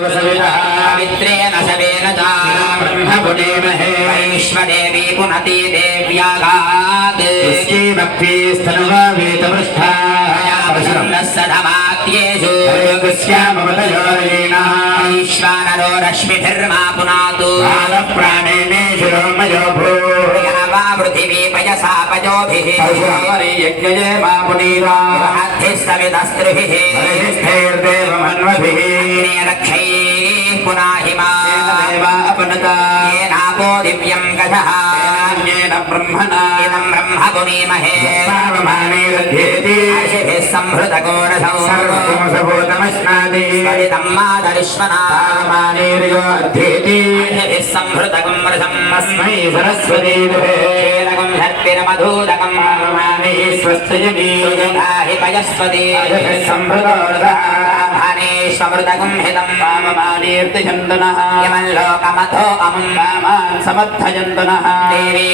पवित्रेण शवेन च ब्रह्मपुनेमहे वैश्वदेवी पुनति देव्यागात् भक्तिस्तनुवा वेदपृष्ठा प्रसन्नस्सधमात्येषु योगस्यामवतयोरेणः ईश्वानरो रश्मिभिर्मा पुनातु प्राणेने शिरोमयो भूर्वा पृथिवी पयसा पयोभिः यज्ञये मा पुनीरा सवितस्त्रिभिः वरिष्ठैर्देवमन्वभिः रक्षैः पुनाहिमा येनापो दिव्यं गजः येन ब्रह्मणा इदं ब्रह्म पुनीमहे ऋषिभिः संहृतकोरसौ सर्वभूतमश्नादि स्वरितं मातरिश्वना ऋषिभिः संहृतकं रसं तस्मै सरस्वती षट्पिरमधूदकं स्वस्तिजनी पयस्वती संहृतोर्धानेश्वमृतकं हितं वाममानेर्तिचन्दनः यमल्लोकमथो अमुं वामान् समर्थयन्तनः देवी